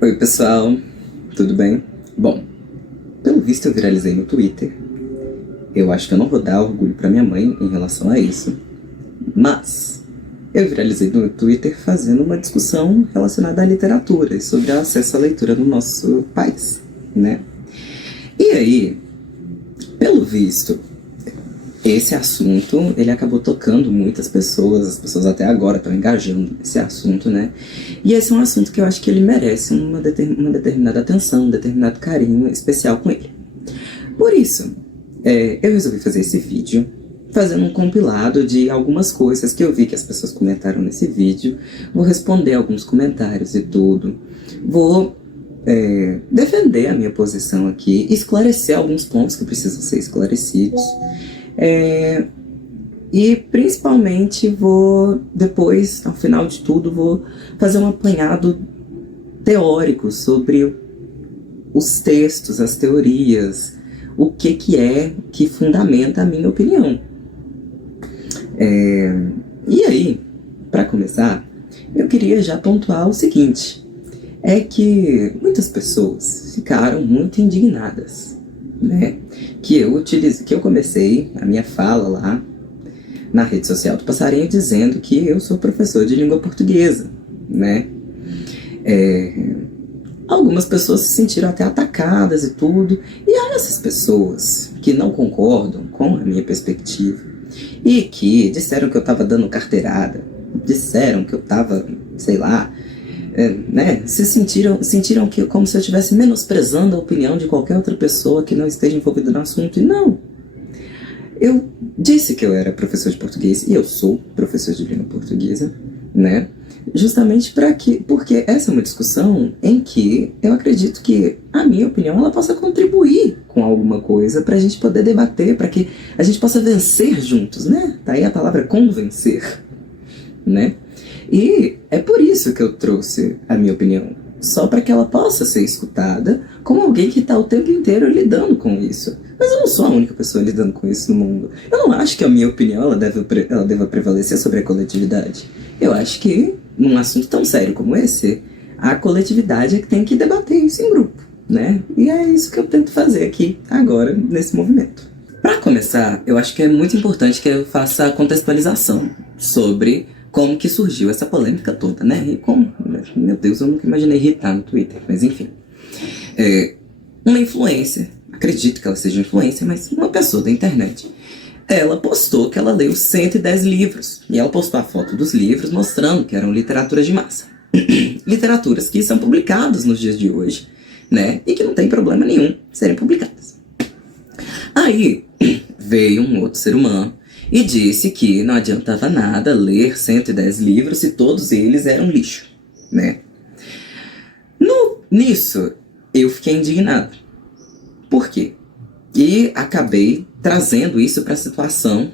Oi pessoal, tudo bem? Bom, pelo visto eu viralizei no Twitter. Eu acho que eu não vou dar orgulho pra minha mãe em relação a isso, mas eu viralizei no Twitter fazendo uma discussão relacionada à literatura e sobre o acesso à leitura no nosso país, né? E aí, pelo visto, esse assunto, ele acabou tocando muitas pessoas, as pessoas até agora estão engajando nesse assunto, né? E esse é um assunto que eu acho que ele merece uma determinada atenção, um determinado carinho especial com ele. Por isso, eu resolvi fazer esse vídeo, fazendo um compilado de algumas coisas que eu vi que as pessoas comentaram nesse vídeo. Vou responder alguns comentários e tudo. Vou defender a minha posição aqui, esclarecer alguns pontos que precisam ser esclarecidos. E principalmente vou, depois, ao final de tudo, vou fazer um apanhado teórico sobre os textos, as teorias, o que que fundamenta a minha opinião. E aí, para começar, eu queria já pontuar o seguinte, é que muitas pessoas ficaram muito indignadas, né? Que eu comecei a minha fala lá na rede social do Passarinho dizendo que eu sou professor de língua portuguesa, né? Algumas pessoas se sentiram até atacadas e tudo, e há essas pessoas que não concordam com a minha perspectiva e que disseram que eu estava dando carteirada, disseram que eu estava, sei lá, né, sentiram que como se eu estivesse menosprezando a opinião de qualquer outra pessoa que não esteja envolvida no assunto. E não, eu disse que eu era professor de português e eu sou professor de língua portuguesa, né? Justamente porque essa é uma discussão em que eu acredito que a minha opinião ela possa contribuir com alguma coisa para a gente poder debater, para que a gente possa vencer juntos, né? Tá aí a palavra convencer, né? E é por isso que eu trouxe a minha opinião, só para que ela possa ser escutada como alguém que está o tempo inteiro lidando com isso. Mas eu não sou a única pessoa lidando com isso no mundo. Eu não acho que a minha opinião ela deva prevalecer sobre a coletividade. Eu acho que, num assunto tão sério como esse, a coletividade é que tem que debater isso em grupo, né? E é isso que eu tento fazer aqui, agora, nesse movimento. Para começar, eu acho que é muito importante que eu faça a contextualização sobre como que surgiu essa polêmica toda, né? E como, meu Deus, eu nunca imaginei irritar no Twitter, mas enfim. Uma influencer, acredito que ela seja influencer, mas uma pessoa da internet, ela postou que ela leu 110 livros. E ela postou a foto dos livros mostrando que eram literaturas de massa. Literaturas que são publicadas nos dias de hoje, né? E que não tem problema nenhum serem publicadas. Aí veio um outro ser humano e disse que não adiantava nada ler 110 livros se todos eles eram lixo, né? Nisso, eu fiquei indignado. Por quê? E acabei trazendo isso para a situação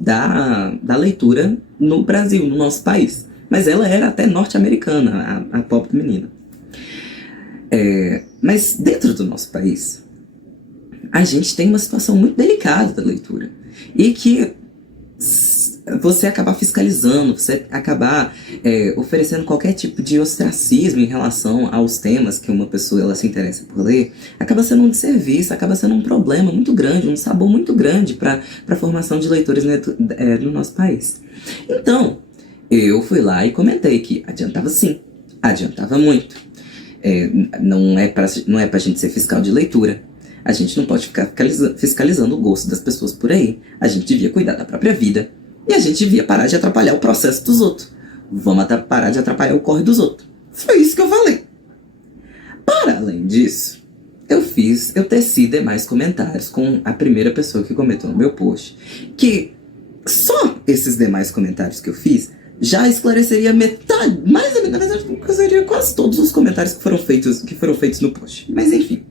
da leitura no Brasil, no nosso país. Mas ela era até norte-americana, a pobre menina. Mas dentro do nosso país, a gente tem uma situação muito delicada da leitura. E que você acabar fiscalizando, você acabar oferecendo qualquer tipo de ostracismo em relação aos temas que uma pessoa ela se interessa por ler, acaba sendo um desserviço, acaba sendo um problema muito grande, um sabor muito grande para a formação de leitores no nosso país. Então, eu fui lá e comentei que adiantava sim, adiantava muito. Não é pra gente ser fiscal de leitura. A gente não pode ficar fiscalizando o gosto das pessoas por aí. A gente devia cuidar da própria vida. E a gente devia parar de atrapalhar o processo dos outros. Vamos parar de atrapalhar o corre dos outros. Foi isso que eu falei. Para além disso, eu teci demais comentários com a primeira pessoa que comentou no meu post. Que só esses demais comentários que eu fiz já esclareceria metade, mais da metade, esclareceria quase todos os comentários que foram feitos no post. Mas enfim.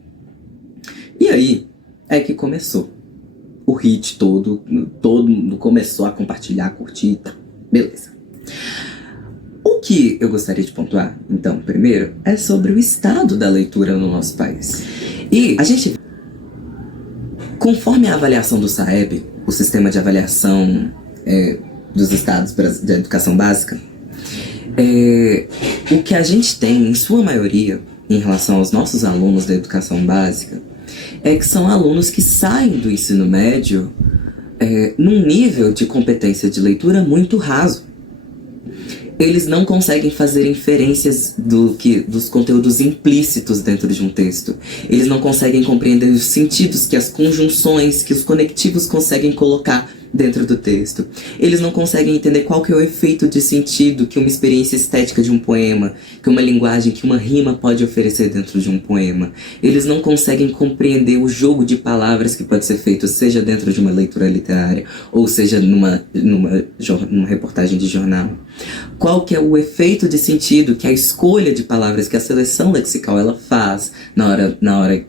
E aí é que começou o hit todo mundo começou a compartilhar, a curtir e tal. Beleza. O que eu gostaria de pontuar, então, primeiro, é sobre o estado da leitura no nosso país. E a gente, conforme a avaliação do SAEB, o sistema de avaliação dos estados da educação básica, o que a gente tem, em sua maioria, em relação aos nossos alunos da educação básica é que são alunos que saem do ensino médio num nível de competência de leitura muito raso. Eles não conseguem fazer inferências dos conteúdos implícitos dentro de um texto. Eles não conseguem compreender os sentidos que as conjunções, que os conectivos conseguem colocar dentro do texto. Eles não conseguem entender qual que é o efeito de sentido que uma experiência estética de um poema, que uma linguagem, que uma rima pode oferecer dentro de um poema. Eles não conseguem compreender o jogo de palavras que pode ser feito, seja dentro de uma leitura literária, ou seja numa reportagem de jornal. Qual que é o efeito de sentido que a escolha de palavras, que a seleção lexical ela faz na hora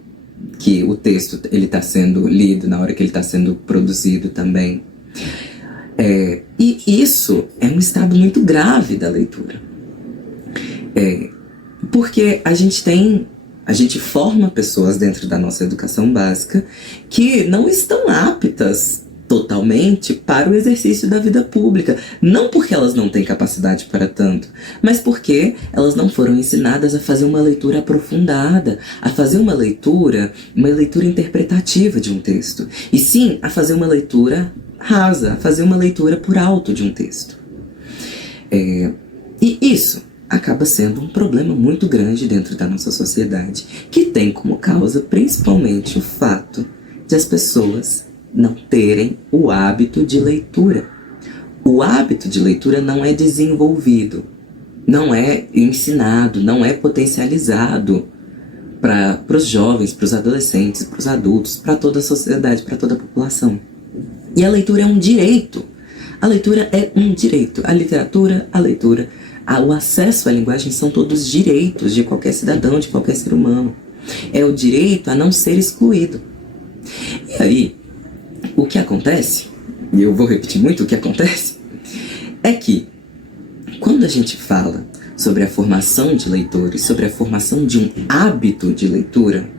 que o texto está sendo lido, na hora que ele está sendo produzido também. E isso é um estado muito grave da leitura. Porque a gente forma pessoas dentro da nossa educação básica que não estão aptas totalmente para o exercício da vida pública. Não porque elas não têm capacidade para tanto, mas porque elas não foram ensinadas a fazer uma leitura aprofundada, a fazer uma leitura interpretativa de um texto. E sim, a fazer uma leitura rasa, a fazer uma leitura por alto de um texto. E isso acaba sendo um problema muito grande dentro da nossa sociedade, que tem como causa principalmente o fato de as pessoas não terem o hábito de leitura. O hábito de leitura não é desenvolvido, não é ensinado, não é potencializado para os jovens, para os adolescentes, para os adultos, para toda a sociedade, para toda a população. E a leitura é um direito. A leitura é um direito. A literatura, a leitura, o acesso à linguagem são todos direitos de qualquer cidadão, de qualquer ser humano. É o direito a não ser excluído. E aí, o que acontece, e eu vou repetir muito o que acontece, é que quando a gente fala sobre a formação de leitores, sobre a formação de um hábito de leitura,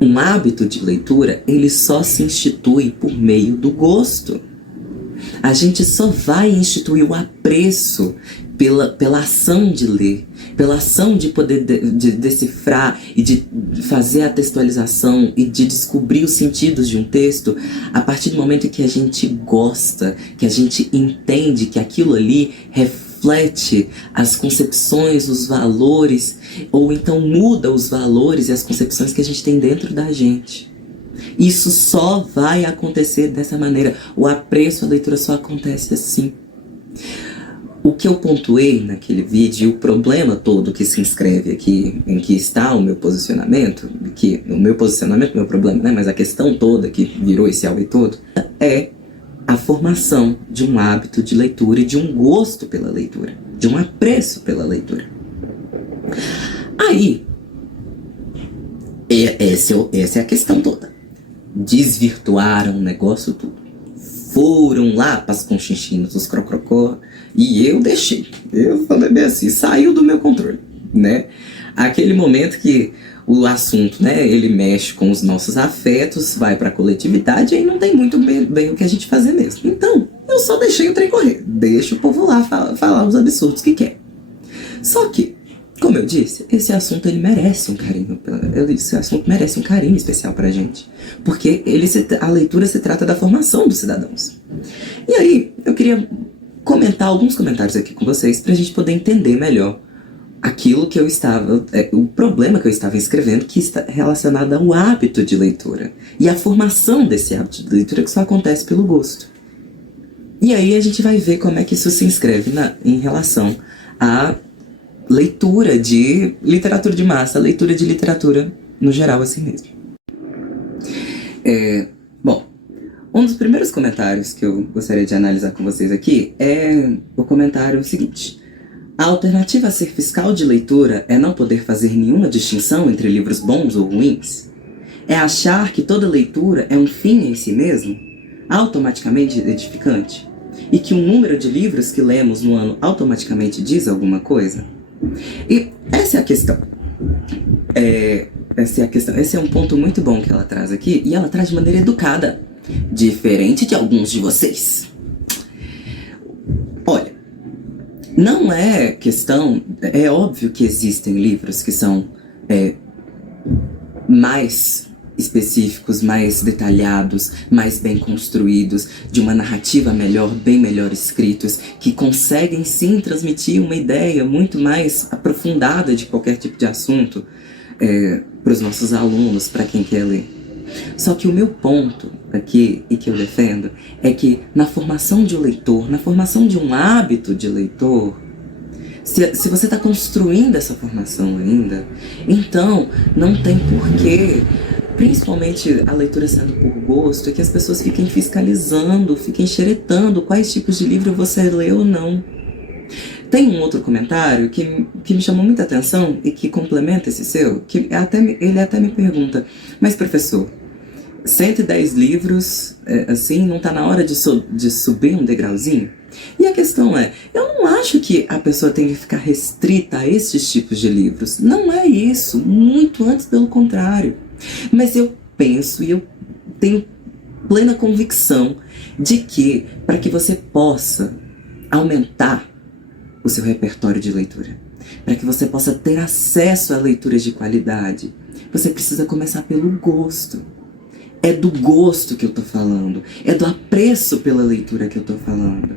um hábito de leitura, ele só se institui por meio do gosto. A gente só vai instituir o apreço pela ação de ler, pela ação de poder de decifrar e de fazer a textualização e de descobrir os sentidos de um texto a partir do momento em que a gente gosta, que a gente entende que aquilo ali reflete as concepções, os valores, ou então muda os valores e as concepções que a gente tem dentro da gente. Isso só vai acontecer dessa maneira. O apreço à leitura só acontece assim. O que eu pontuei naquele vídeo, o problema todo que se inscreve aqui, em que está o meu posicionamento, que o meu posicionamento não é o problema, né? Mas a questão toda que virou esse áudio todo, é a formação de um hábito de leitura e de um gosto pela leitura, de um apreço pela leitura. Aí, essa é a questão toda. Desvirtuaram o negócio tudo. Foram lá para as conchinchinas, os crocrocó, e eu deixei. Eu falei bem assim, saiu do meu controle, né? Aquele momento que o assunto, né, ele mexe com os nossos afetos, vai para a coletividade, e aí não tem muito bem o que a gente fazer mesmo. Então, eu só deixei o trem correr. Deixa o povo lá falar os absurdos que quer. Só que, como eu disse, esse assunto ele merece um carinho. Esse assunto merece um carinho especial pra gente. Porque a leitura se trata da formação dos cidadãos. E aí, eu queria comentar alguns comentários aqui com vocês pra gente poder entender melhor aquilo que eu estava... o problema que eu estava escrevendo, que está relacionado ao hábito de leitura. E a formação desse hábito de leitura que só acontece pelo gosto. E aí a gente vai ver como é que isso se inscreve em relação a leitura de literatura de massa, leitura de literatura no geral assim mesmo. Bom, um dos primeiros comentários que eu gostaria de analisar com vocês aqui é o comentário seguinte: a alternativa a ser fiscal de leitura é não poder fazer nenhuma distinção entre livros bons ou ruins? É achar que toda leitura é um fim em si mesmo, automaticamente edificante? E que o número de livros que lemos no ano automaticamente diz alguma coisa? E essa é a questão. Esse é um ponto muito bom que ela traz aqui, e ela traz de maneira educada, diferente de alguns de vocês. Olha, Não é questão... É óbvio que existem livros que são mais específicos, mais detalhados, mais bem construídos, de uma narrativa melhor, bem melhor escritos, que conseguem sim transmitir uma ideia muito mais aprofundada de qualquer tipo de assunto para os nossos alunos, para quem quer ler. Só que o meu ponto aqui, e que eu defendo, é que na formação de um leitor, na formação de um hábito de leitor, se você está construindo essa formação ainda, então não tem porquê, principalmente a leitura sendo por gosto, é que as pessoas fiquem fiscalizando, fiquem xeretando quais tipos de livro você lê ou não. Tem um outro comentário que me chamou muita atenção e que complementa esse seu, que ele até me pergunta, mas professor, 110 livros, assim, não está na hora de subir um degrauzinho? E a questão é, eu não acho que a pessoa tem que ficar restrita a esses tipos de livros. Não é isso, muito antes pelo contrário. Mas eu penso e eu tenho plena convicção de que, para que você possa aumentar o seu repertório de leitura, para que você possa ter acesso a leituras de qualidade, você precisa começar pelo gosto. É do gosto que eu tô falando, é do apreço pela leitura que eu tô falando,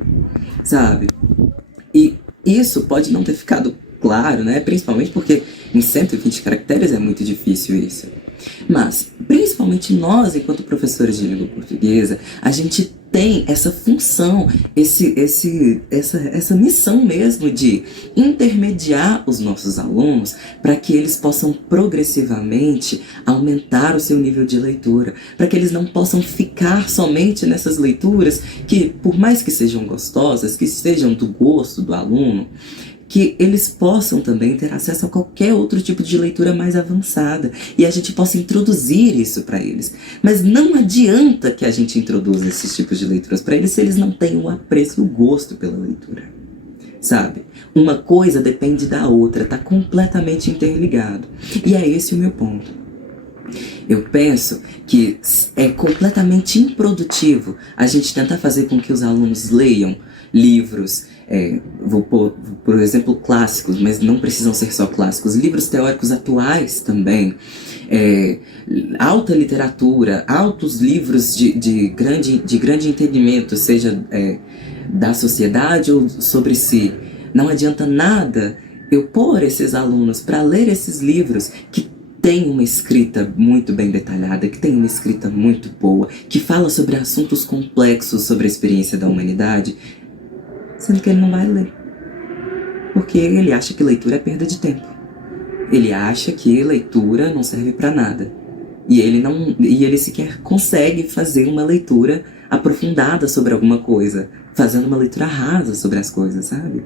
sabe? E isso pode não ter ficado claro, né? Principalmente porque em 120 caracteres é muito difícil isso. Mas, principalmente nós, enquanto professores de língua portuguesa, a gente tem essa função, essa missão mesmo de intermediar os nossos alunos para que eles possam progressivamente aumentar o seu nível de leitura, para que eles não possam ficar somente nessas leituras que, por mais que sejam gostosas, que sejam do gosto do aluno, que eles possam também ter acesso a qualquer outro tipo de leitura mais avançada e a gente possa introduzir isso para eles. Mas não adianta que a gente introduza esses tipos de leituras para eles se eles não têm o apreço, o gosto pela leitura, sabe? Uma coisa depende da outra, tá completamente interligado. E é esse o meu ponto. Eu penso que é completamente improdutivo a gente tentar fazer com que os alunos leiam livros, vou pôr, por exemplo, clássicos, mas não precisam ser só clássicos, livros teóricos atuais também, alta literatura, altos livros de grande entendimento, seja da sociedade ou sobre si. Não adianta nada eu pôr esses alunos para ler esses livros que tem uma escrita muito bem detalhada, que tem uma escrita muito boa, que fala sobre assuntos complexos sobre a experiência da humanidade, sendo que ele não vai ler. Porque ele acha que leitura é perda de tempo. Ele acha que leitura não serve para nada. E ele sequer consegue fazer uma leitura aprofundada sobre alguma coisa, fazendo uma leitura rasa sobre as coisas, sabe?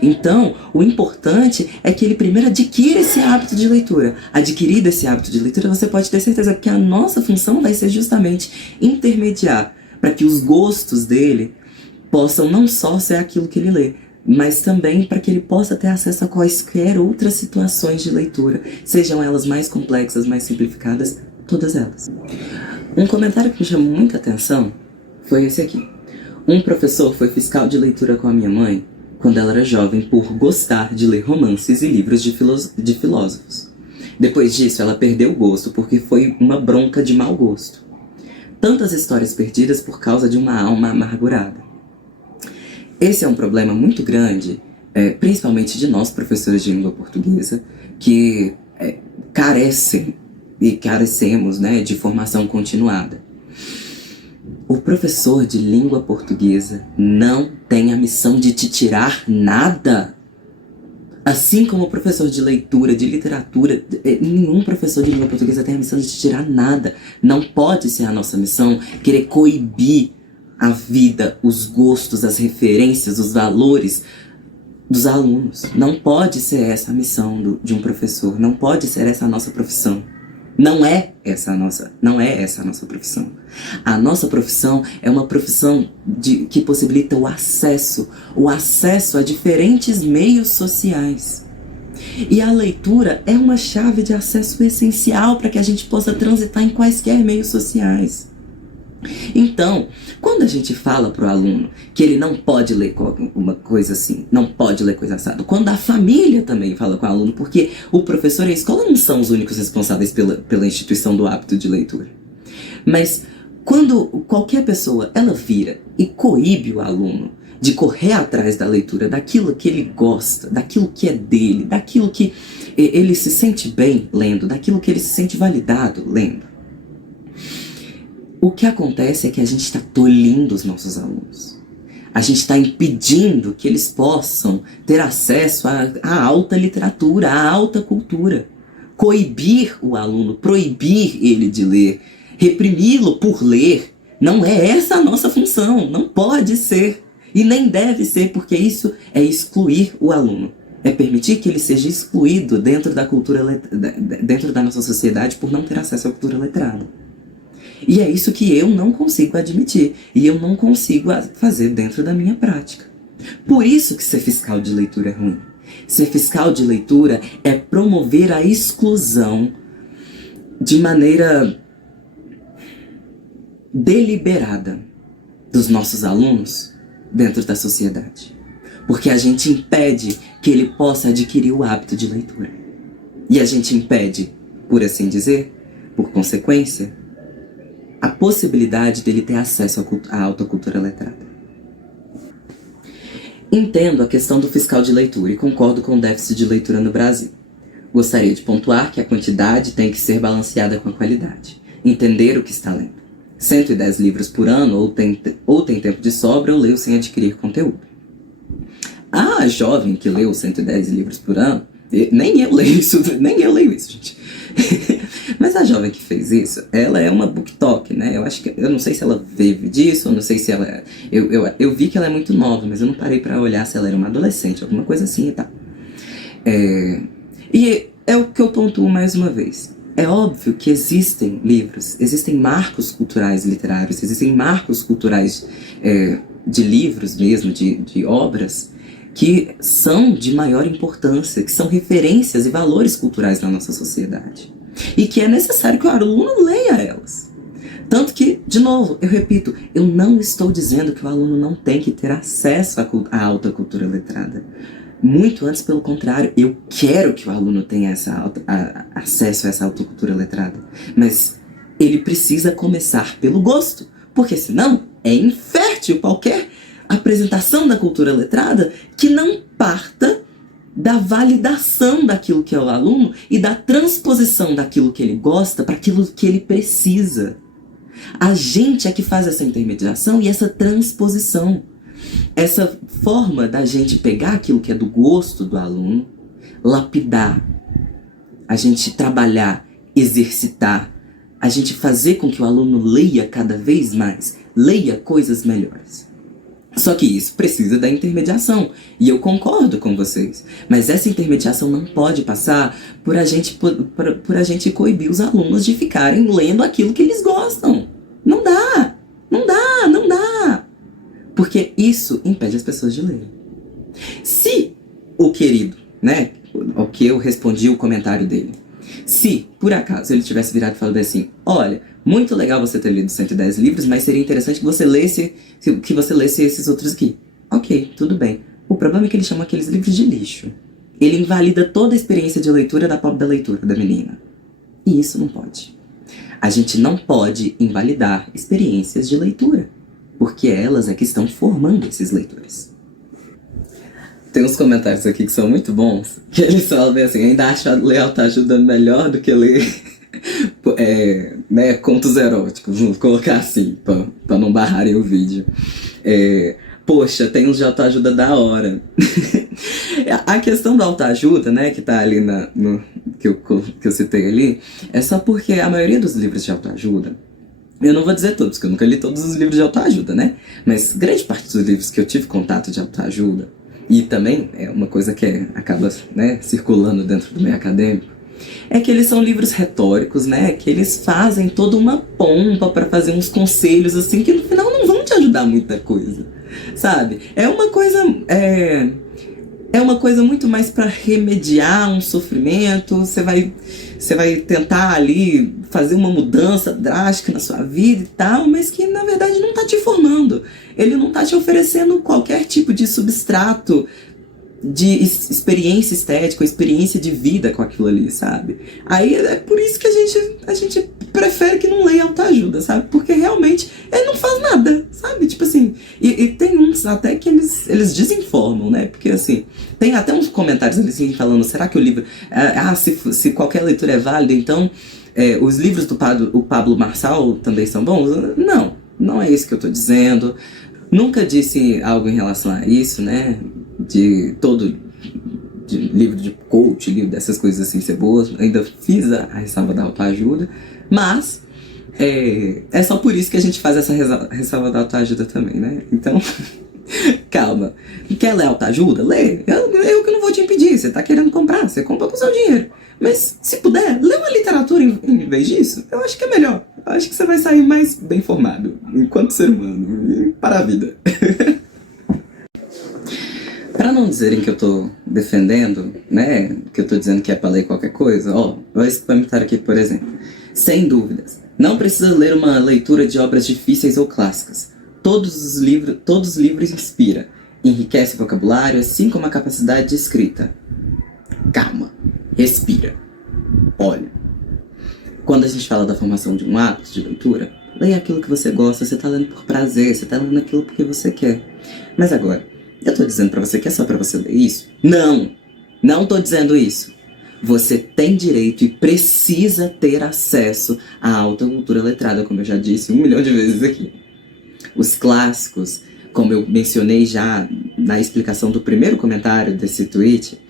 Então, o importante é que ele primeiro adquira esse hábito de leitura. Adquirido esse hábito de leitura, você pode ter certeza que a nossa função vai ser justamente intermediar para que os gostos dele possam não só ser aquilo que ele lê, mas também para que ele possa ter acesso a quaisquer outras situações de leitura, sejam elas mais complexas, mais simplificadas, todas elas. Um comentário que me chamou muita atenção foi esse aqui. Um professor foi fiscal de leitura com a minha mãe quando ela era jovem por gostar de ler romances e livros de filósofos. Depois disso, ela perdeu o gosto porque foi uma bronca de mau gosto. Tantas histórias perdidas por causa de uma alma amargurada. Esse é um problema muito grande, principalmente de nós, professores de língua portuguesa, que carecem e carecemos, né, de formação continuada. O professor de língua portuguesa não tem a missão de te tirar nada. Assim como o professor de leitura, de literatura, nenhum professor de língua portuguesa tem a missão de te tirar nada. Não pode ser a nossa missão querer coibir a vida, os gostos, as referências, os valores dos alunos. Não pode ser essa a missão de um professor. Não pode ser essa a nossa profissão. Não é essa a nossa profissão. A nossa profissão é uma profissão que possibilita o acesso a diferentes meios sociais. E a leitura é uma chave de acesso essencial para que a gente possa transitar em quaisquer meios sociais. Então, quando a gente fala para o aluno que ele não pode ler uma coisa assim, não pode ler coisa assada, quando a família também fala com o aluno, porque o professor e a escola não são os únicos responsáveis pela instituição do hábito de leitura. Mas quando qualquer pessoa, ela vira e coíbe o aluno de correr atrás da leitura, daquilo que ele gosta, daquilo que é dele, daquilo que ele se sente bem lendo, daquilo que ele se sente validado lendo, o que acontece é que a gente está tolhindo os nossos alunos. A gente está impedindo que eles possam ter acesso à alta literatura, à alta cultura. Coibir o aluno, proibir ele de ler, reprimi-lo por ler, não é essa a nossa função, não pode ser. E nem deve ser, porque isso é excluir o aluno. É permitir que ele seja excluído dentro da cultura, dentro da nossa sociedade por não ter acesso à cultura letrada. E é isso que eu não consigo admitir. E eu não consigo fazer dentro da minha prática. Por isso que ser fiscal de leitura é ruim. Ser fiscal de leitura é promover a exclusão de maneira deliberada dos nossos alunos dentro da sociedade. Porque a gente impede que ele possa adquirir o hábito de leitura. E a gente impede, por assim dizer, por consequência, a possibilidade dele ter acesso à alta cultura letrada. Entendo a questão do fiscal de leitura e concordo com o déficit de leitura no Brasil. Gostaria de pontuar que a quantidade tem que ser balanceada com a qualidade. Entender o que está lendo. 110 livros por ano ou tem tempo de sobra ou leio sem adquirir conteúdo. A jovem que leu 110 livros por ano, nem eu leio isso, gente. Mas a jovem que fez isso, ela é uma booktalk, né? Eu não sei se ela vive disso, eu não sei se ela... Eu vi que ela é muito nova, mas eu não parei pra olhar se ela era uma adolescente, alguma coisa assim e tal. E é o que eu pontuo mais uma vez. É óbvio que existem livros, existem marcos culturais literários, existem marcos culturais de livros mesmo, de obras, que são de maior importância, que são referências e valores culturais na nossa sociedade. E que é necessário que o aluno leia elas. Tanto que, de novo, eu repito, eu não estou dizendo que o aluno não tem que ter acesso à alta cultura letrada. Muito antes, pelo contrário, eu quero que o aluno tenha acesso a essa alta cultura letrada. Mas ele precisa começar pelo gosto, porque senão é infértil qualquer apresentação da cultura letrada que não parta da validação daquilo que é o aluno e da transposição daquilo que ele gosta para aquilo que ele precisa. A gente é que faz essa intermediação e essa transposição. Essa forma da gente pegar aquilo que é do gosto do aluno, lapidar, a gente trabalhar, exercitar, a gente fazer com que o aluno leia cada vez mais, leia coisas melhores. Só que isso precisa da intermediação, e eu concordo com vocês. Mas essa intermediação não pode passar por a gente coibir os alunos de ficarem lendo aquilo que eles gostam. Não dá, não dá, não dá. Porque isso impede as pessoas de lerem. Se o querido, né, o que eu respondi o comentário dele, se, por acaso, ele tivesse virado e falado assim, olha, muito legal você ter lido 110 livros, mas seria interessante que você lesse esses outros aqui. Ok, tudo bem. O problema é que ele chama aqueles livros de lixo. Ele invalida toda a experiência de leitura da pobre da leitura da menina. E isso não pode. A gente não pode invalidar experiências de leitura, porque elas é que estão formando esses leitores. Tem uns comentários aqui que são muito bons, que eles falam bem assim, ainda acho ler autoajuda melhor do que ler contos eróticos, vamos colocar assim, pra não barrarem o vídeo. Poxa, tem uns de autoajuda da hora. A questão da autoajuda, né, que tá ali que eu citei ali, é só porque a maioria dos livros de autoajuda, eu não vou dizer todos, porque eu nunca li todos os livros de autoajuda, né, mas grande parte dos livros que eu tive contato de autoajuda, e também é uma coisa que acaba, né, circulando dentro do meio acadêmico, é que eles são livros retóricos, né, que eles fazem toda uma pompa para fazer uns conselhos assim que no final não vão te ajudar muita coisa, sabe? É uma coisa é uma coisa muito mais para remediar um sofrimento. Você vai tentar ali fazer uma mudança drástica na sua vida e tal, mas que na verdade não tá te formando. Ele não tá te oferecendo qualquer tipo de substrato de experiência estética, experiência de vida com aquilo ali, sabe? Aí é por isso que a gente prefere que não leia autoajuda, sabe? Porque realmente ele não faz nada, sabe? Tipo assim, e tem uns até que eles desinformam, né? Porque assim, tem até uns comentários ali assim falando, será que o livro... se qualquer leitura é válida, então os livros do Pablo Marçal também são bons? Não é isso que eu tô dizendo. Nunca disse algo em relação a isso, né? De livro de coach, livro dessas coisas assim ser boas. Ainda fiz a ressalva da autoajuda. Mas é só por isso que a gente faz essa ressalva da autoajuda também, né? Então, calma. Quer ler autoajuda? Lê. Eu que não vou te impedir. Você tá querendo comprar, você compra com o seu dinheiro. Mas, se puder, lê uma literatura em vez disso. Eu acho que é melhor. Eu acho que você vai sair mais bem formado enquanto ser humano e para a vida. Para não dizerem que eu tô defendendo, né, que eu tô dizendo que é pra ler qualquer coisa, olha esse comentário aqui, por exemplo. Sem dúvidas, não precisa ler uma leitura de obras difíceis ou clássicas. Todos os livros inspiram, enriquece o vocabulário, assim como a capacidade de escrita. Calma, respira. Olha, quando a gente fala da formação de um hábito de leitura, leia aquilo que você gosta, você tá lendo por prazer, você tá lendo aquilo porque você quer. Mas agora, eu tô dizendo pra você que é só pra você ler isso? Não tô dizendo isso. Você tem direito e precisa ter acesso à alta cultura letrada, como eu já disse 1 milhão de vezes aqui. Os clássicos, como eu mencionei já na explicação do primeiro comentário desse tweet,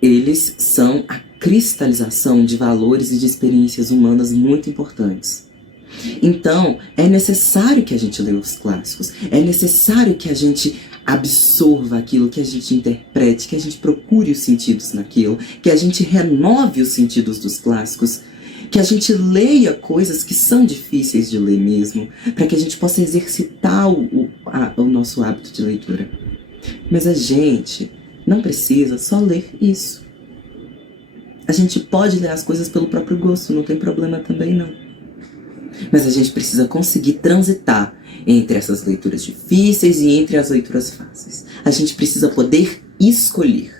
eles são a cristalização de valores e de experiências humanas muito importantes. Então, é necessário que a gente leia os clássicos, é necessário que a gente absorva aquilo, que a gente interprete, que a gente procure os sentidos naquilo, que a gente renove os sentidos dos clássicos, que a gente leia coisas que são difíceis de ler mesmo, para que a gente possa exercitar o nosso hábito de leitura. Mas a gente não precisa só ler isso. A gente pode ler as coisas pelo próprio gosto, não tem problema também não. Mas a gente precisa conseguir transitar entre essas leituras difíceis e entre as leituras fáceis. A gente precisa poder escolher.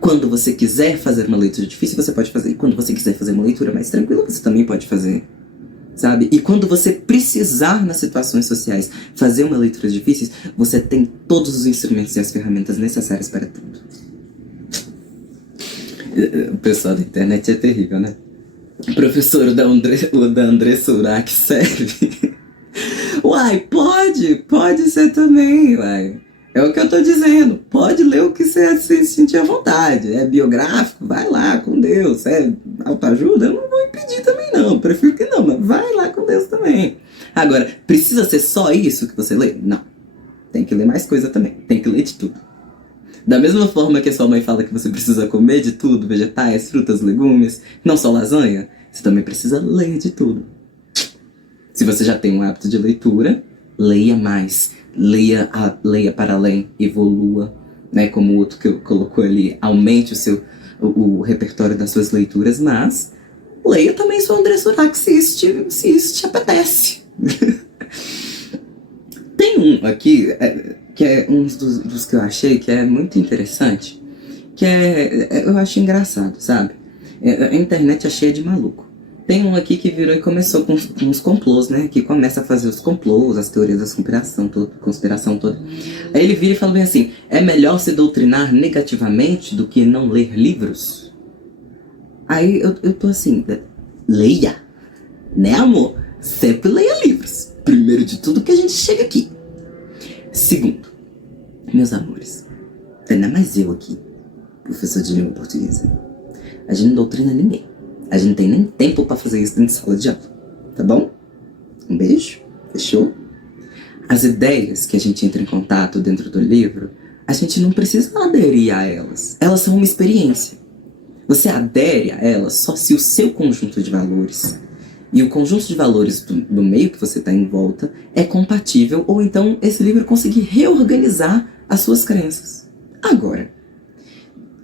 Quando você quiser fazer uma leitura difícil, você pode fazer. E quando você quiser fazer uma leitura mais tranquila, você também pode fazer. Sabe? E quando você precisar, nas situações sociais, fazer uma leitura difícil, você tem todos os instrumentos e as ferramentas necessárias para tudo. O pessoal da internet é terrível, né? Professor da André Surak serve? Uai, pode ser também, uai. É o que eu tô dizendo. Pode ler o que você se sentir à vontade. É biográfico, vai lá com Deus. É autoajuda, eu não vou impedir também não. Prefiro que não, mas vai lá com Deus também. Agora, precisa ser só isso que você lê? Não. Tem que ler mais coisa também. Tem que ler de tudo. Da mesma forma que a sua mãe fala que você precisa comer de tudo, vegetais, frutas, legumes, não só lasanha, você também precisa ler de tudo. Se você já tem um hábito de leitura, leia mais. Leia para além, evolua, né? Como o outro que eu colocou ali, aumente o repertório das suas leituras, mas leia também sua André Surak se isso te apetece. Tem um aqui, que é um dos que eu achei que é muito interessante, que eu acho engraçado, sabe? A internet é cheia de maluco. Tem um aqui que virou e começou com uns complôs, né? Que começa a fazer os complôs, as teorias da conspiração toda. Aí ele vira e fala bem assim, é melhor se doutrinar negativamente do que não ler livros? Aí eu tô assim, leia, né amor? Sempre leia livros. Primeiro de tudo que a gente chega aqui. Segundo, meus amores, ainda mais eu aqui, professor de língua portuguesa, a gente não doutrina ninguém. A gente não tem nem tempo pra fazer isso dentro de sala de aula, tá bom? Um beijo, fechou? As ideias que a gente entra em contato dentro do livro, a gente não precisa aderir a elas. Elas são uma experiência. Você adere a elas só se o seu conjunto de valores e o conjunto de valores do meio que você está em volta é compatível, ou então esse livro conseguir reorganizar as suas crenças. Agora,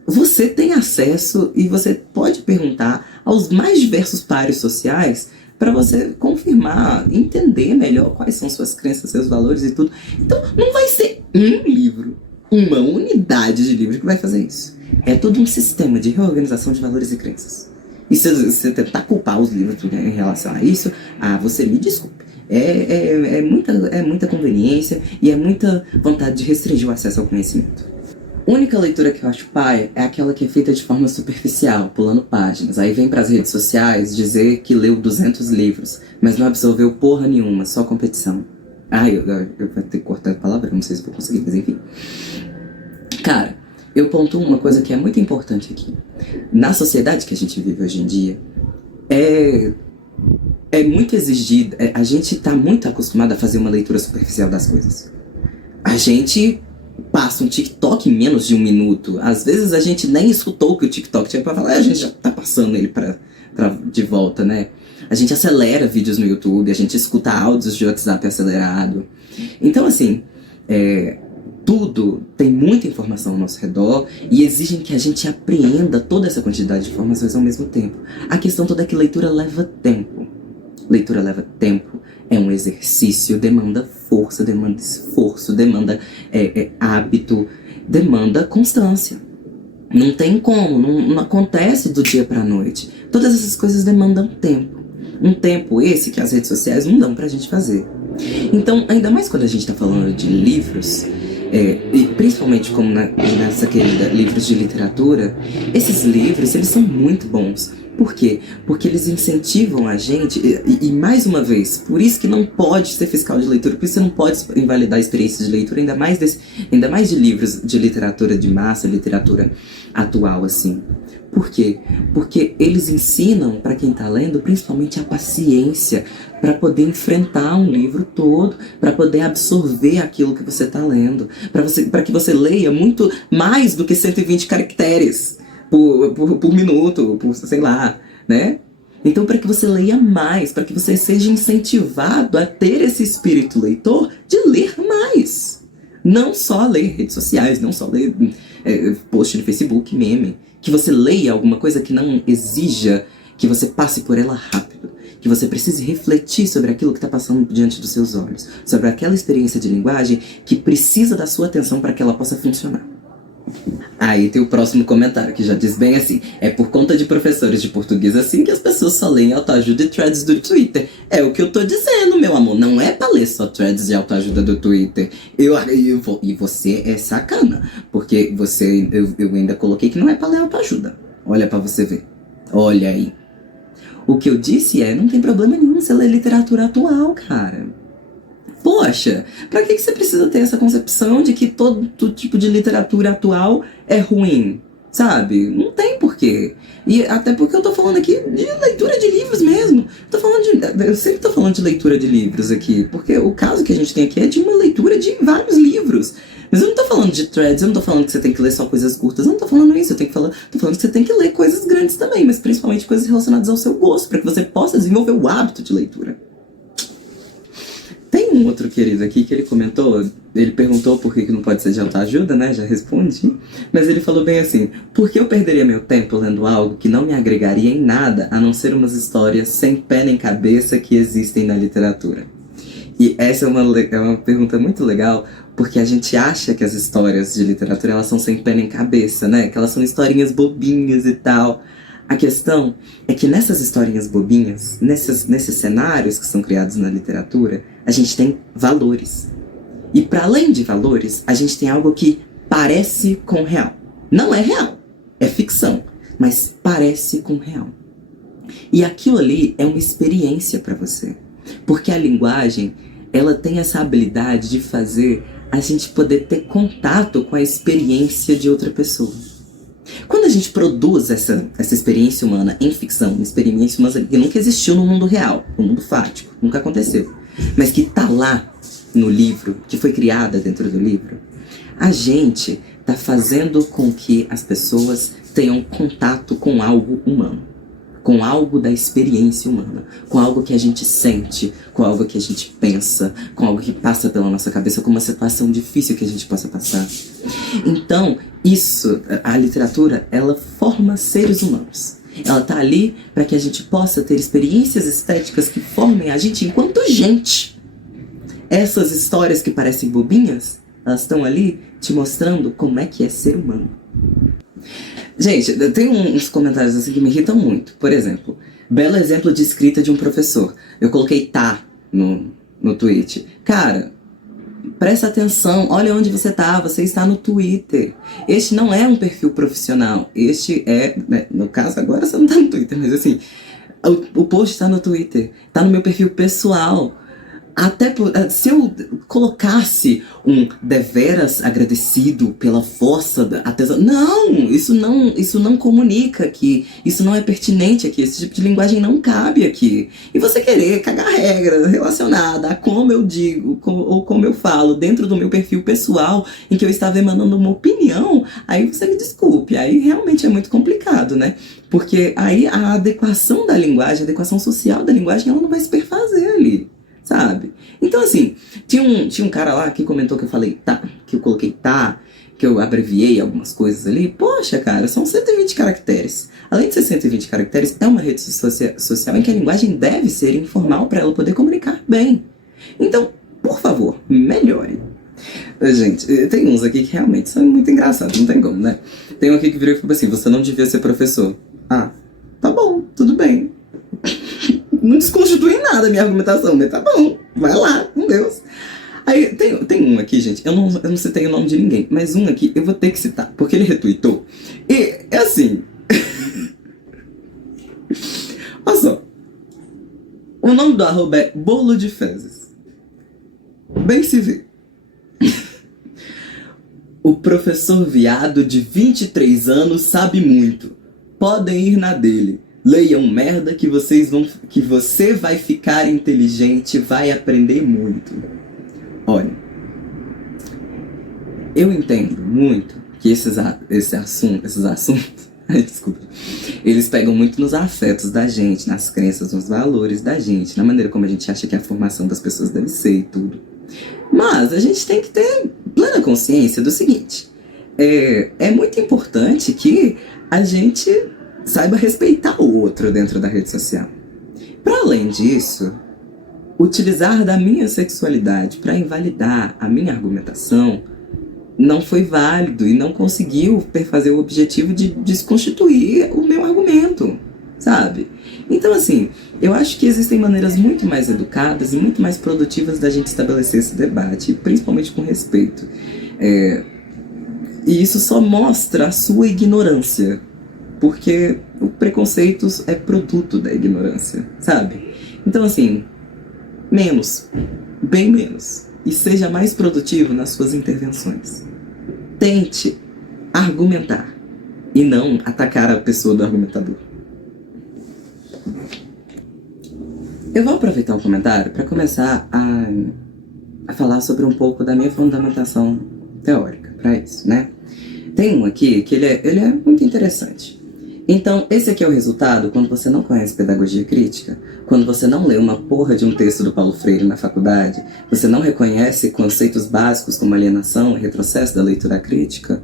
você tem acesso e você pode perguntar aos mais diversos pares sociais para você confirmar, entender melhor quais são suas crenças, seus valores e tudo. Então, não vai ser um livro, uma unidade de livro que vai fazer isso. É todo um sistema de reorganização de valores e crenças. E se você tentar culpar os livros em relação a isso, você me desculpe. É muita conveniência e é muita vontade de restringir o acesso ao conhecimento. A única leitura que eu acho paia é aquela que é feita de forma superficial, pulando páginas. Aí vem pras redes sociais dizer que leu 200 livros, mas não absorveu porra nenhuma, só competição. Eu vou ter que cortar a palavra, não sei se vou conseguir, mas enfim. Cara, eu pontuo uma coisa que é muito importante aqui. Na sociedade que a gente vive hoje em dia, é muito exigido, a gente tá muito acostumado a fazer uma leitura superficial das coisas. A gente passa um TikTok em menos de 1 minuto. Às vezes a gente nem escutou o que o TikTok tinha pra falar, a gente já tá passando ele de volta, né? A gente acelera vídeos no YouTube, a gente escuta áudios de WhatsApp acelerado. Então, assim, tudo tem muita informação ao nosso redor e exigem que a gente apreenda toda essa quantidade de informações ao mesmo tempo. A questão toda é que leitura leva tempo. Leitura leva tempo, é um exercício, demanda força, demanda esforço, demanda hábito, demanda constância. Não tem como, não acontece do dia pra noite. Todas essas coisas demandam tempo. Um tempo esse que as redes sociais não dão pra gente fazer. Então, ainda mais quando a gente tá falando de livros, e principalmente como nessa querida livros de literatura, esses livros, eles são muito bons. Por quê? Porque eles incentivam a gente, e mais uma vez, por isso que não pode ser fiscal de leitura, por isso você não pode invalidar a experiência de leitura, ainda mais de livros de literatura de massa, literatura atual, assim. Por quê? Porque eles ensinam para quem tá lendo, principalmente a paciência, para poder enfrentar um livro todo, para poder absorver aquilo que você tá lendo, para que você leia muito mais do que 120 caracteres por minuto, sei lá, né? Então, para que você leia mais, para que você seja incentivado a ter esse espírito leitor de ler mais. Não só ler redes sociais, não só ler post de Facebook, meme. Que você leia alguma coisa que não exija que você passe por ela rápido. Que você precise refletir sobre aquilo que está passando diante dos seus olhos. Sobre aquela experiência de linguagem que precisa da sua atenção para que ela possa funcionar. Aí tem o próximo comentário, que já diz bem assim: é por conta de professores de português assim que as pessoas só leem autoajuda e threads do Twitter. É o que eu tô dizendo, meu amor. Não é pra ler só threads de autoajuda do Twitter. E você é sacana, porque eu ainda coloquei que não é pra ler autoajuda. Olha pra você ver. Olha aí. O que eu disse não tem problema nenhum você ler literatura atual, cara. Poxa, pra que você precisa ter essa concepção de que todo tipo de literatura atual é ruim? Sabe? Não tem porquê. E até porque eu tô falando aqui de leitura de livros mesmo. Eu sempre tô falando de leitura de livros aqui, porque o caso que a gente tem aqui é de uma leitura de vários livros. Mas eu não tô falando de threads, eu não tô falando que você tem que ler só coisas curtas, eu não tô falando isso, tô falando que você tem que ler coisas grandes também, mas principalmente coisas relacionadas ao seu gosto, para que você possa desenvolver o hábito de leitura. Tem um outro querido aqui que ele comentou, ele perguntou por que não pode ser de autoajuda, né? Já respondi. Mas ele falou bem assim: por que eu perderia meu tempo lendo algo que não me agregaria em nada, a não ser umas histórias sem pé nem cabeça que existem na literatura? E essa é uma pergunta muito legal, porque a gente acha que as histórias de literatura elas são sem pé nem cabeça, né? Que elas são historinhas bobinhas e tal. A questão é que nessas historinhas bobinhas, nesses cenários que são criados na literatura, a gente tem valores. E para além de valores, a gente tem algo que parece com real. Não é real, é ficção, mas parece com real. E aquilo ali é uma experiência para você. Porque a linguagem, ela tem essa habilidade de fazer a gente poder ter contato com a experiência de outra pessoa. Quando a gente produz essa experiência humana em ficção, uma experiência humana que nunca existiu no mundo real, no mundo fático, nunca aconteceu, mas que tá lá no livro, que foi criada dentro do livro, a gente tá fazendo com que as pessoas tenham contato com algo humano. com algo da experiência humana, com algo que a gente sente, com algo que a gente pensa, com algo que passa pela nossa cabeça, com uma situação difícil que a gente possa passar. Então, a literatura, ela forma seres humanos. Ela tá ali para que a gente possa ter experiências estéticas que formem a gente enquanto gente. Essas histórias que parecem bobinhas, elas estão ali te mostrando como é que é ser humano. Gente, tem uns comentários assim que me irritam muito. Por exemplo, belo exemplo de escrita de um professor. Eu coloquei tá no tweet. Cara, presta atenção, olha onde você está no Twitter. Este não é um perfil profissional. Este é, né, no caso agora você não tá no Twitter, mas assim, o post tá no Twitter, tá no meu perfil pessoal. Até se eu colocasse um deveras agradecido pela força da artesã. Não, isso não comunica aqui. Isso não é pertinente aqui. Esse tipo de linguagem não cabe aqui. E você querer cagar regra relacionada a como eu digo ou como eu falo dentro do meu perfil pessoal, em que eu estava emanando uma opinião, aí você me desculpe. Aí realmente é muito complicado, né? Porque aí a adequação da linguagem, a adequação social da linguagem, ela não vai se perfazer ali. Sabe? Então, assim, tinha um cara lá que comentou que eu falei tá, que eu coloquei tá, que eu abreviei algumas coisas ali. Poxa, cara, são 120 caracteres. Além de ser 120 caracteres, é uma rede social em que a linguagem deve ser informal para ela poder comunicar bem. Então, por favor, melhore. Gente, tem uns aqui que realmente são muito engraçados, não tem como, né? Tem um aqui que virou e falou assim, você não devia ser professor. Ah, tá bom, tudo bem. Não desconstitui nada a minha argumentação, mas tá bom, vai lá, com Deus. Aí tem um aqui, gente, eu não citei o nome de ninguém, mas um aqui eu vou ter que citar, porque ele retweetou. E é assim. Olha só. O nome do arroba é Bolo de Fezes. Bem se vê. O professor viado de 23 anos sabe muito. Podem ir na dele. Leiam merda que você vai ficar inteligente, vai aprender muito. Olha, eu entendo muito que esses assuntos, desculpa, eles pegam muito nos afetos da gente, nas crenças, nos valores da gente, na maneira como a gente acha que a formação das pessoas deve ser e tudo. Mas a gente tem que ter plena consciência do seguinte, é muito importante que a gente saiba respeitar o outro dentro da rede social. Para além disso, utilizar da minha sexualidade para invalidar a minha argumentação não foi válido e não conseguiu perfazer o objetivo de desconstituir o meu argumento, sabe? Então, assim, eu acho que existem maneiras muito mais educadas e muito mais produtivas da gente estabelecer esse debate, principalmente com respeito. E isso só mostra a sua ignorância, porque o preconceito é produto da ignorância, sabe? Então, assim, menos, bem menos, e seja mais produtivo nas suas intervenções. Tente argumentar e não atacar a pessoa do argumentador. Eu vou aproveitar o comentário para começar a falar sobre um pouco da minha fundamentação teórica para isso, né? Tem um aqui que ele é muito interessante. Então, esse aqui é o resultado quando você não conhece pedagogia crítica, quando você não lê uma porra de um texto do Paulo Freire na faculdade, você não reconhece conceitos básicos como alienação e retrocesso da leitura crítica.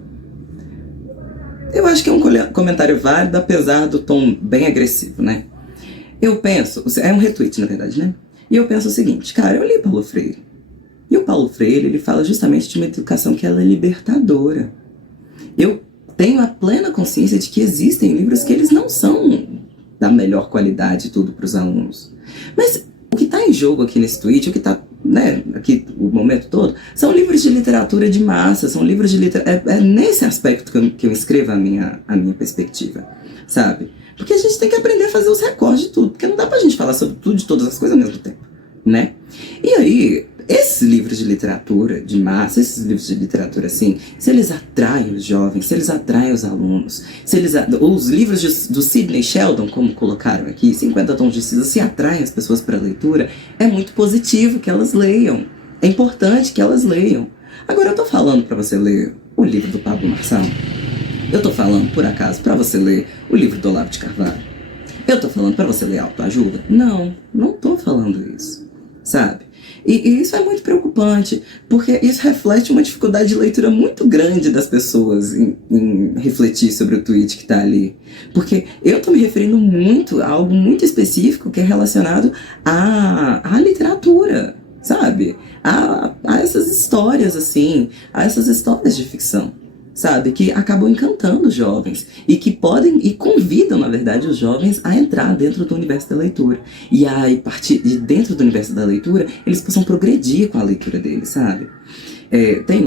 Eu acho que é um comentário válido, apesar do tom bem agressivo, né? Eu penso, é um retweet na verdade, né? E eu penso o seguinte, cara, eu li Paulo Freire. E o Paulo Freire, ele fala justamente de uma educação que ela é libertadora. Eu tenho a plena consciência de que existem livros que eles não são da melhor qualidade e tudo para os alunos. Mas o que está em jogo aqui nesse tweet, o que está, né, aqui o momento todo, são livros de literatura de massa, são livros de literatura... É nesse aspecto que eu escrevo a minha perspectiva, sabe? Porque a gente tem que aprender a fazer os recortes de tudo, porque não dá pra gente falar sobre tudo, de todas as coisas ao mesmo tempo, né? E aí, esses livros de literatura de massa, esses livros de literatura assim, se eles atraem os jovens, se eles atraem os alunos, os livros do Sidney Sheldon, como colocaram aqui, 50 Tons de Cinza, se atraem as pessoas para a leitura, é muito positivo que elas leiam. É importante que elas leiam. Agora, eu tô falando para você ler o livro do Pablo Marçal? Eu tô falando, por acaso, para você ler o livro do Olavo de Carvalho? Eu tô falando pra você ler autoajuda? Não, não tô falando isso, sabe? E isso é muito preocupante, porque isso reflete uma dificuldade de leitura muito grande das pessoas em refletir sobre o tweet que tá ali. Porque eu tô me referindo muito a algo muito específico que é relacionado à literatura, sabe? A essas histórias, assim, a essas histórias de ficção, sabe? Que acabam encantando os jovens e que podem e convidam, na verdade, os jovens a entrar dentro do universo da leitura. E aí, a partir de dentro do universo da leitura, eles possam progredir com a leitura deles, sabe? Tem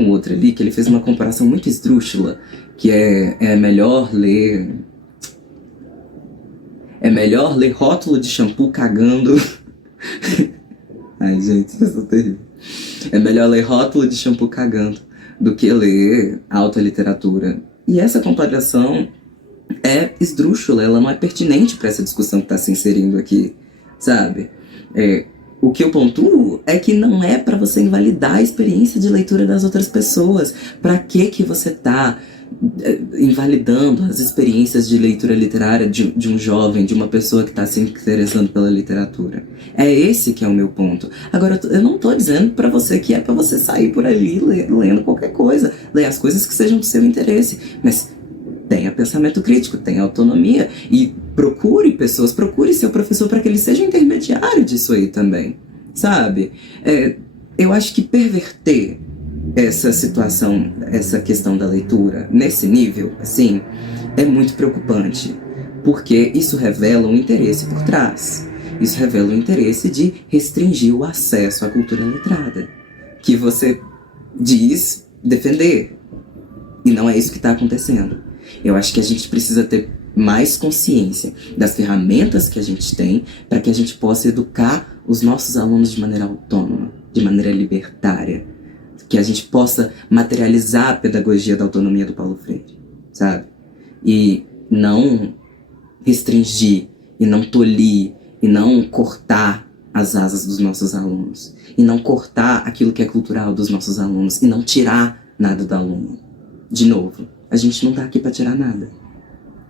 um outro ali que ele fez uma comparação muito esdrúxula, que é melhor ler... É melhor ler rótulo de shampoo cagando... Ai, gente, isso é terrível. É melhor ler rótulo de shampoo cagando do que ler alta literatura. E essa comparação é esdrúxula, ela não é pertinente para essa discussão que está se inserindo aqui, sabe? O que eu pontuo é que não é para você invalidar a experiência de leitura das outras pessoas. Para que você está invalidando as experiências de leitura literária de um jovem, de uma pessoa que está se interessando pela literatura? É esse que é o meu ponto. Agora, eu não estou dizendo para você que é para você sair por ali lendo qualquer coisa, ler as coisas que sejam do seu interesse, mas tenha pensamento crítico, tenha autonomia e procure seu professor para que ele seja intermediário disso aí também, sabe? Eu acho que perverter essa situação, essa questão da leitura nesse nível, assim, é muito preocupante, porque isso revela um interesse por trás. Isso revela um interesse de restringir o acesso à cultura letrada, que você diz defender, e não é isso que está acontecendo. Eu acho que a gente precisa ter mais consciência das ferramentas que a gente tem para que a gente possa educar os nossos alunos de maneira autônoma, de maneira libertária, que a gente possa materializar a pedagogia da autonomia do Paulo Freire, sabe? E não restringir, e não tolir, e não cortar as asas dos nossos alunos, e não cortar aquilo que é cultural dos nossos alunos, e não tirar nada do aluno. De novo, a gente não tá aqui para tirar nada.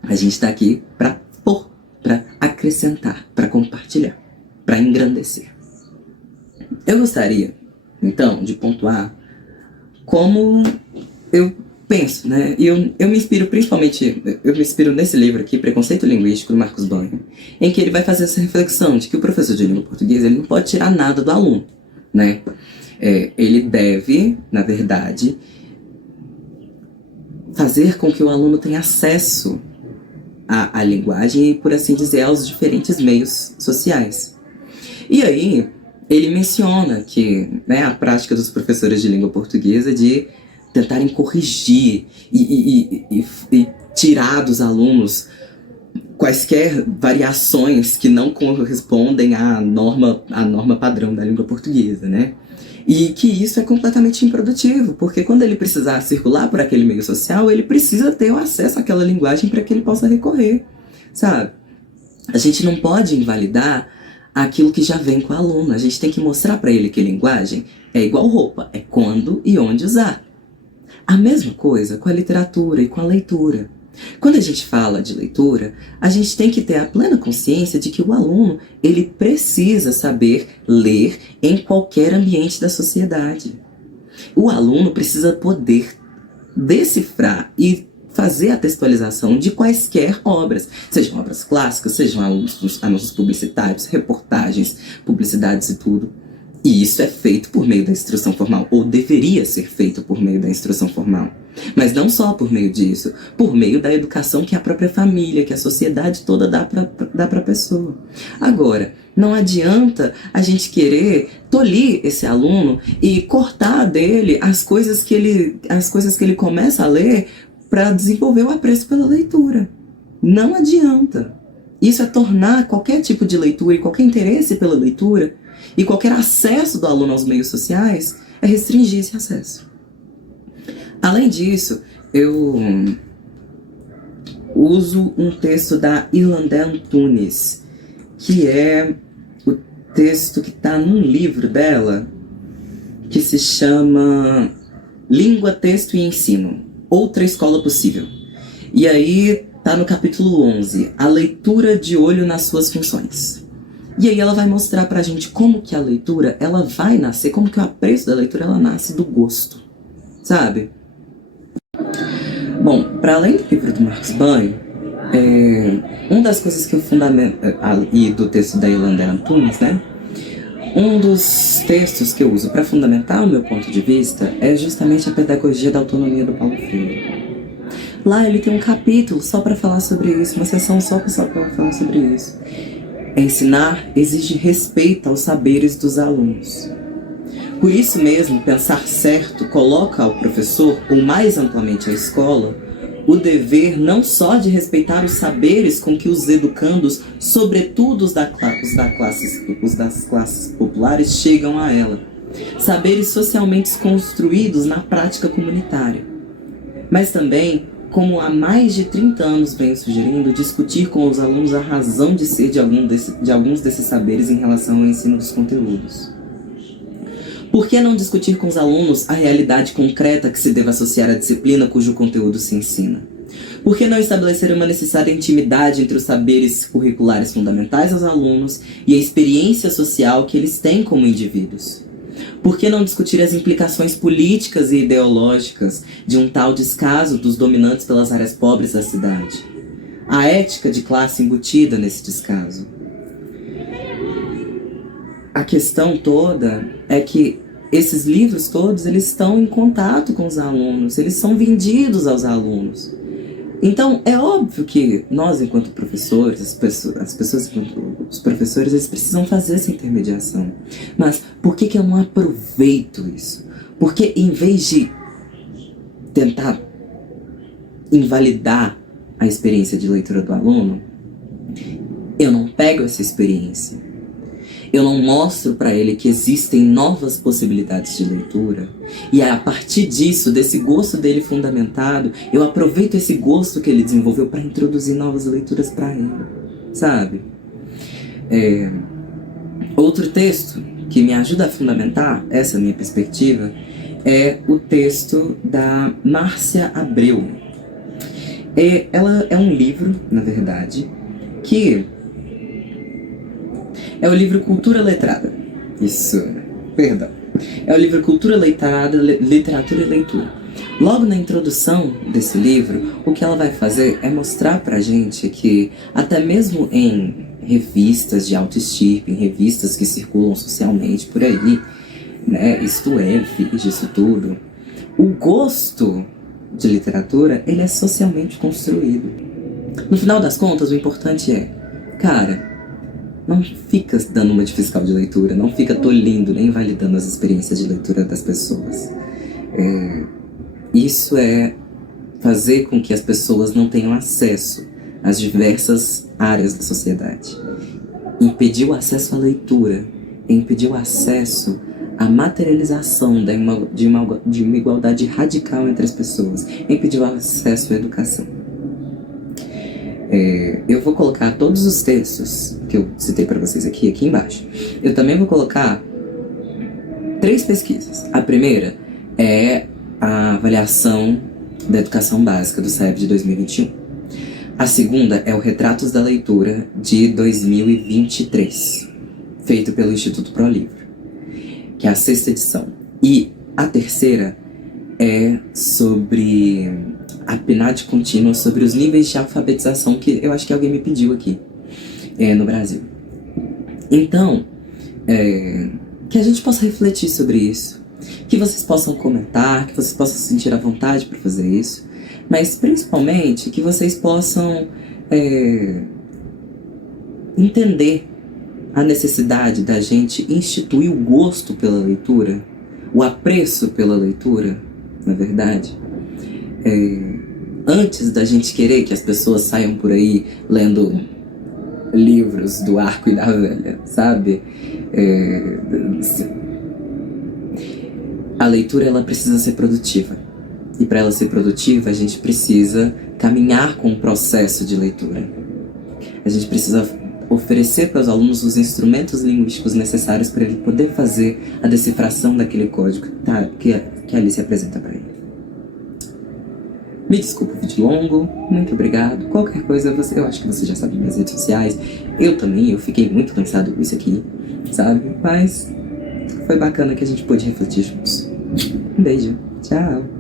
A gente tá aqui para pôr, para acrescentar, para compartilhar, para engrandecer. Eu gostaria, então, de pontuar como eu penso, né? E eu me inspiro principalmente, eu me inspiro nesse livro aqui, Preconceito Linguístico, do Marcos Banho, em que ele vai fazer essa reflexão de que o professor de língua portuguesa ele não pode tirar nada do aluno, né? Ele deve, na verdade, fazer com que o aluno tenha acesso à linguagem e, por assim dizer, aos diferentes meios sociais. E aí, ele menciona que, né, a prática dos professores de língua portuguesa de tentarem corrigir e tirar dos alunos quaisquer variações que não correspondem à norma padrão da língua portuguesa, né? E que isso é completamente improdutivo, porque quando ele precisar circular por aquele meio social, ele precisa ter o acesso àquela linguagem para que ele possa recorrer, sabe? A gente não pode invalidar aquilo que já vem com o aluno. A gente tem que mostrar para ele que linguagem é igual roupa, é quando e onde usar. A mesma coisa com a literatura e com a leitura. Quando a gente fala de leitura, a gente tem que ter a plena consciência de que o aluno ele precisa saber ler em qualquer ambiente da sociedade. O aluno precisa poder decifrar e fazer a textualização de quaisquer obras, sejam obras clássicas, sejam anúncios publicitários, reportagens, publicidades e tudo. E isso é feito por meio da instrução formal, ou deveria ser feito por meio da instrução formal. Mas não só por meio disso, por meio da educação que a própria família, que a sociedade toda dá para a pessoa. Agora, não adianta a gente querer tolir esse aluno e cortar dele as coisas que ele começa a ler para desenvolver o apreço pela leitura. Não adianta. Isso é tornar qualquer tipo de leitura e qualquer interesse pela leitura e qualquer acesso do aluno aos meios sociais é restringir esse acesso. Além disso, eu uso um texto da Irlandé Antunes, que é o texto que está num livro dela, que se chama Língua, Texto e Ensino, Outra Escola Possível. E aí tá no capítulo 11, a leitura de olho nas suas funções. E aí ela vai mostrar pra gente como que a leitura, ela vai nascer, como que o apreço da leitura, ela nasce do gosto, sabe? Bom, para além do livro do Marcos Banho, uma das coisas que eu fundamento, e do texto da Irlanda Antunes, né? Um dos textos que eu uso para fundamentar o meu ponto de vista é justamente a pedagogia da autonomia do Paulo Freire. Lá ele tem um capítulo só para falar sobre isso, uma sessão só para falar sobre isso. Ensinar exige respeito aos saberes dos alunos. Por isso mesmo, pensar certo coloca ao professor, ou mais amplamente à escola, o dever não só de respeitar os saberes com que os educandos, sobretudo os das classes populares, chegam a ela, saberes socialmente construídos na prática comunitária, mas também, como há mais de 30 anos venho sugerindo, discutir com os alunos a razão de ser de alguns desses saberes em relação ao ensino dos conteúdos. Por que não discutir com os alunos a realidade concreta que se deve associar à disciplina cujo conteúdo se ensina? Por que não estabelecer uma necessária intimidade entre os saberes curriculares fundamentais aos alunos e a experiência social que eles têm como indivíduos? Por que não discutir as implicações políticas e ideológicas de um tal descaso dos dominantes pelas áreas pobres da cidade? A ética de classe embutida nesse descaso. A questão toda é que esses livros todos, eles estão em contato com os alunos, eles são vendidos aos alunos. Então, é óbvio que nós, enquanto professores, as pessoas enquanto os professores, eles precisam fazer essa intermediação. Mas por que eu não aproveito isso? Porque em vez de tentar invalidar a experiência de leitura do aluno, eu não pego essa experiência. Eu não mostro para ele que existem novas possibilidades de leitura. E a partir disso, desse gosto dele fundamentado, eu aproveito esse gosto que ele desenvolveu para introduzir novas leituras para ele, sabe? Outro texto que me ajuda a fundamentar essa minha perspectiva é o texto da Márcia Abreu. Ela é um livro, na verdade, que é o livro Cultura Letrada. É o livro Cultura Letrada, Literatura e Leitura. Logo na introdução desse livro, o que ela vai fazer é mostrar pra gente que, até mesmo em revistas de alta estirpe, em revistas que circulam socialmente por aí, né, isto é, isso tudo, o gosto de literatura, ele é socialmente construído. No final das contas, o importante é, cara, não fica dando uma de fiscal de leitura, não fica tolindo nem invalidando as experiências de leitura das pessoas. Isso é fazer com que as pessoas não tenham acesso às diversas áreas da sociedade. Impedir o acesso à leitura, impedir o acesso à materialização de uma igualdade radical entre as pessoas, impedir o acesso à educação. Eu vou colocar todos os textos que eu citei para vocês aqui embaixo. Eu também vou colocar 3 pesquisas. A primeira é a avaliação da educação básica do SAEB de 2021. A segunda é o Retratos da Leitura de 2023, feito pelo Instituto ProLivro, que é a 6ª edição. E a terceira é sobre a PNAD contínua, sobre os níveis de alfabetização, que eu acho que alguém me pediu aqui no Brasil. Então, que a gente possa refletir sobre isso, que vocês possam comentar, que vocês possam se sentir à vontade para fazer isso, mas principalmente que vocês possam entender a necessidade da gente instituir o gosto pela leitura, o apreço pela leitura, na verdade, antes da gente querer que as pessoas saiam por aí lendo livros do Arco e da Velha, sabe? A leitura, ela precisa ser produtiva. E para ela ser produtiva, a gente precisa caminhar com o processo de leitura. A gente precisa oferecer para os alunos os instrumentos linguísticos necessários para ele poder fazer a decifração daquele código que ali se apresenta para ele. Me desculpa o vídeo longo, muito obrigado. Qualquer coisa, eu acho que você já sabe minhas redes sociais. Eu também, eu fiquei muito cansado com isso aqui, sabe? Mas foi bacana que a gente pôde refletir juntos. Um beijo, tchau.